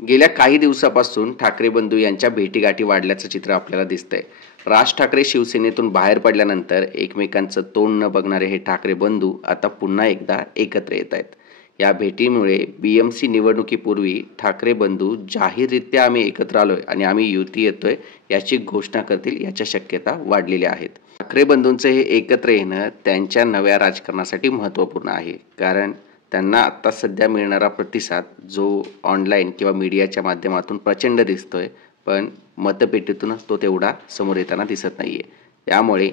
गेल्या काही दिवसापासून ठाकरे बंधू यांच्या भेटीगाठी वाढल्याचं चित्र आपल्याला दिसतंय. राज ठाकरे शिवसेनेतून बाहेर पडल्यानंतर एकमेकांचं तोंड न बघणारे हे ठाकरे बंधू आता पुन्हा एकदा एकत्र येत आहेत. या भेटीमुळे BMC निवडणुकीपूर्वी ठाकरे बंधू जाहीररित्या आम्ही एकत्र आलोय आणि आम्ही युती येतोय याची घोषणा करतील याच्या शक्यता वाढलेल्या आहेत. ठाकरे बंधूंचं हे एकत्र येणं त्यांच्या नव्या राजकारणासाठी महत्त्वपूर्ण आहे, कारण त्यांना आत्ता सध्या मिळणारा प्रतिसाद जो ऑनलाईन किंवा मीडियाच्या माध्यमातून प्रचंड दिसतोय, पण मतपेटीतूनच तो तेवढा समोर येताना दिसत नाही आहे. त्यामुळे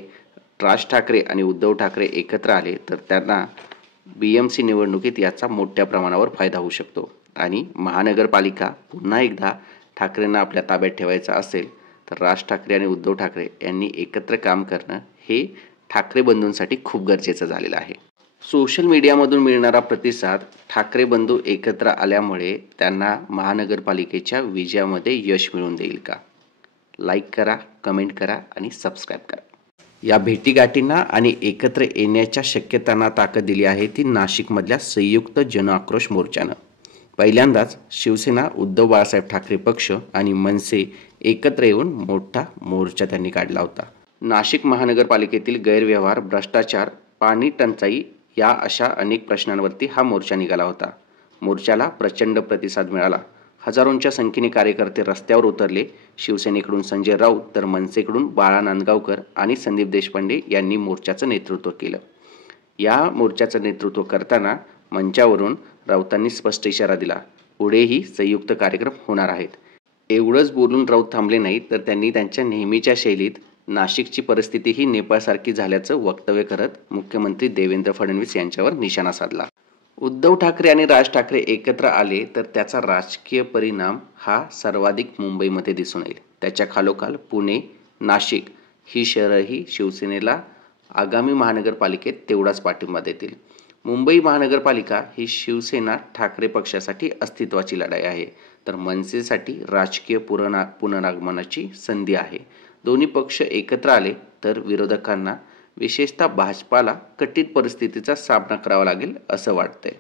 राज ठाकरे आणि उद्धव ठाकरे एकत्र आले तर त्यांना BMC निवडणुकीत याचा मोठ्या प्रमाणावर फायदा होऊ शकतो आणि महानगरपालिका पुन्हा एकदा ठाकरेंना आपल्या ताब्यात ठेवायचा असेल तर राज ठाकरे आणि उद्धव ठाकरे यांनी एकत्र काम करणं हे ठाकरे बंधूंसाठी खूप गरजेचं झालेलं आहे. सोशल मीडियामधून मिळणारा प्रतिसाद ठाकरे बंधू एकत्र आल्यामुळे त्यांना महानगरपालिकेच्या विजयामध्ये यश मिळवून देईल का? लाईक करा, कमेंट करा आणि सबस्क्राईब करा. या भेटीगाठींना आणि एकत्र येण्याच्या शक्यतांना ताकद दिली आहे ती नाशिकमधल्या संयुक्त जनआक्रोश मोर्चानं. पहिल्यांदाच शिवसेना, उद्धव बाळासाहेब ठाकरे पक्ष आणि मनसे एकत्र येऊन मोठा मोर्चा त्यांनी काढला होता. नाशिक महानगरपालिकेतील गैरव्यवहार, भ्रष्टाचार, पाणी टंचाई या अशा अनेक प्रश्नांवरती हा मोर्चा निघाला होता. मोर्चाला प्रचंड प्रतिसाद मिळाला. हजारोंच्या संख्येने कार्यकर्ते रस्त्यावर उतरले. शिवसेनेकडून संजय राऊत तर मनसेकडून बाळा नांदगावकर आणि संदीप देशपांडे यांनी मोर्चाचं नेतृत्व केलं. या मोर्चाचं नेतृत्व करताना मंचावरून राऊतांनी स्पष्ट इशारा दिला, पुढेही संयुक्त कार्यक्रम होणार आहेत. एवढंच बोलून राऊत थांबले नाहीत, तर त्यांनी त्यांच्या नेहमीच्या शैलीत नाशिकची परिस्थिती ही नेपाळसारखी झाल्याचं वक्तव्य करत मुख्यमंत्री देवेंद्र फडणवीस यांच्यावर निशाणा साधला. उद्धव ठाकरे आणि राज ठाकरे एकत्र आले तर त्याचा राजकीय परिणाम हा सर्वाधिक मुंबईमध्ये दिसून येईल. त्याच्या खालोखाल पुणे, नाशिक ही शहरंही शिवसेनेला आगामी महानगरपालिकेत तेवढाच पाठिंबा देतील. मुंबई महानगरपालिका ही शिवसेना ठाकरे पक्षासाठी अस्तित्वाची लढाई आहे, तर मनसेसाठी राजकीय पुनरागमनाची संधी आहे. दोन्ही पक्ष एकत्र आले तर विरोधकांना, विशेषतः भाजपाला कठीण परिस्थितीचा सामना करावा लागेल असं वाटतंय.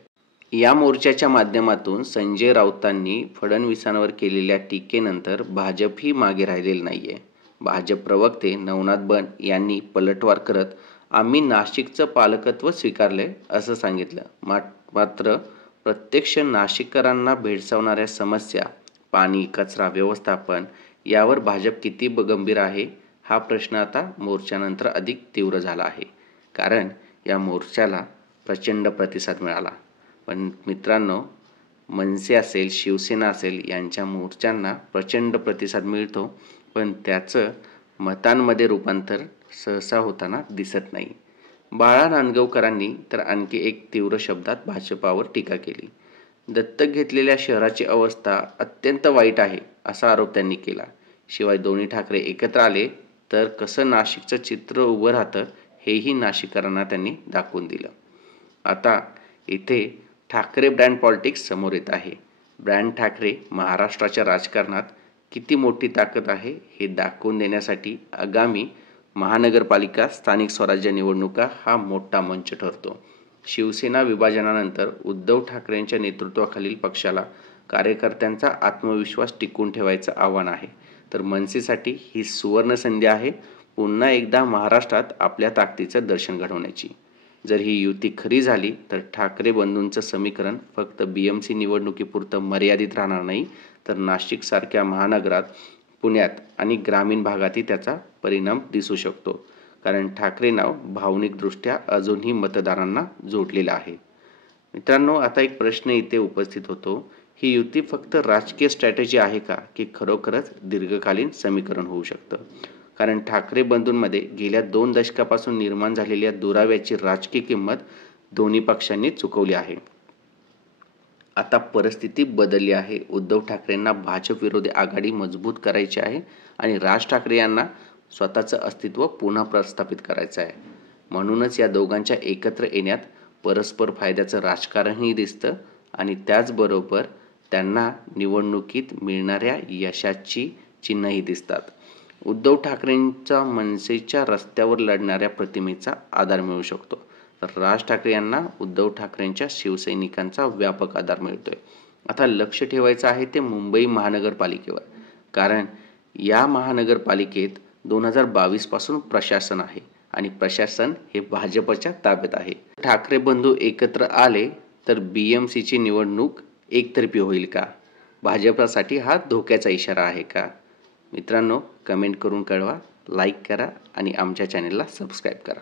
या मोर्चाच्या माध्यमातून संजय राऊतांनी फडणवीसांवर केलेल्या टीकेनंतर भाजपही मागे राहिलेलं नाहीये. भाजप प्रवक्ते नवनाथ बन यांनी पलटवार करत आम्ही नाशिकचं पालकत्व स्वीकारलंय असं सांगितलं. मात्र प्रत्यक्ष नाशिककरांना भेडसावणाऱ्या समस्या, पाणी, कचरा व्यवस्थापन यावर भाजप किती गंभीर आहे हा प्रश्न आता मोर्चानंतर अधिक तीव्र झाला आहे, कारण या मोर्चाला प्रचंड प्रतिसाद मिळाला. पण मित्रांनो, मनसे असेल, शिवसेना असेल यांच्या मोर्चांना प्रचंड प्रतिसाद मिळतो, पण त्याचं मतांमध्ये रूपांतर सहसा होताना दिसत नाही. बाळा नांदगावकरांनी तर आणखी एक तीव्र शब्दात भाजपावर टीका केली. दत्तक घेतलेल्या शहराची अवस्था अत्यंत वाईट आहे असा आरोप त्यांनी केला. शिवाय दोन्ही ठाकरे एकत्र आले तर कसं नाशिकचं चित्र उभं राहतं हेही नाशिककरांना त्यांनी दाखवून दिलं. आता इथे ठाकरे ब्रँड पॉलिटिक्स समोर येत आहे. ब्रँड ठाकरे महाराष्ट्राच्या राजकारणात किती मोठी ताकद आहे हे दाखवून देण्यासाठी आगामी महानगरपालिका, स्थानिक स्वराज्य निवडणुका हा मोठा मंच ठरतो. शिवसेना विभाजनानंतर उद्धव ठाकरेंच्या नेतृत्वाखालील पक्षाला कार्यकर्त्यांचा आत्मविश्वास टिकवून ठेवायचं आव्हान आहे, तर मनसेसाठी ही सुवर्ण संधी आहे पुन्हा एकदा महाराष्ट्रात आपल्या ताकदीचं दर्शन घडवण्याची. जर ही युती खरी झाली तर ठाकरे बंधूंचं समीकरण फक्त BMC निवडणुकीपुरतं मर्यादित राहणार नाही, तर नाशिकसारख्या महानगरात, पुण्यात आणि ग्रामीण भागातही त्याचा परिणाम दिसू शकतो, कारण ठाकरे नाव भावनिकदृष्ट्या अजूनही मतदारांना जोडलेलं आहे. मित्रांनो, आता एक प्रश्न इथे उपस्थित होतो, ही युती फक्त राजकीय स्ट्रॅटेजी आहे का, की खरोखरच दीर्घकालीन समीकरण होऊ शकतं? कारण ठाकरे बंधूंमध्ये गेल्या 2 दशकापासून निर्माण झालेल्या दुराव्याची राजकीय किंमत दोन्ही पक्षांनी चुकवली आहे. आता परिस्थिती बदलली आहे. उद्धव ठाकरेंना भाजप विरोधी आघाडी मजबूत करायची आहे आणि राज ठाकरे यांना स्वतःचं अस्तित्व पुन्हा प्रस्थापित करायचं आहे. म्हणूनच या दोघांच्या एकत्र येण्यात परस्पर फायद्याचं राजकारणही दिसतं आणि त्याचबरोबर त्यांना निवडणुकीत मिळणाऱ्या यशाची चिन्हही दिसतात. उद्धव ठाकरेंचा मनसेच्या रस्त्यावर लढणाऱ्या प्रतिमेचा आधार मिळू शकतो, तर राज ठाकरे यांना उद्धव ठाकरेंच्या शिवसैनिकांचा व्यापक आधार मिळतोय. आता लक्ष ठेवायचं आहे ते मुंबई महानगरपालिकेवर, कारण या महानगरपालिकेत 2022 पासून प्रशासन आहे आणि प्रशासन हे भाजपच्या ताब्यात आहे. ठाकरे बंधू एकत्र आले तर BMCची निवडणूक एकतर्फी होईल का? भाजपसाठी हा धोक्याचा इशारा आहे का? मित्रांनो, कमेंट करून कळवा, लाईक करा आणि आमच्या चॅनेलला सबस्क्राईब करा.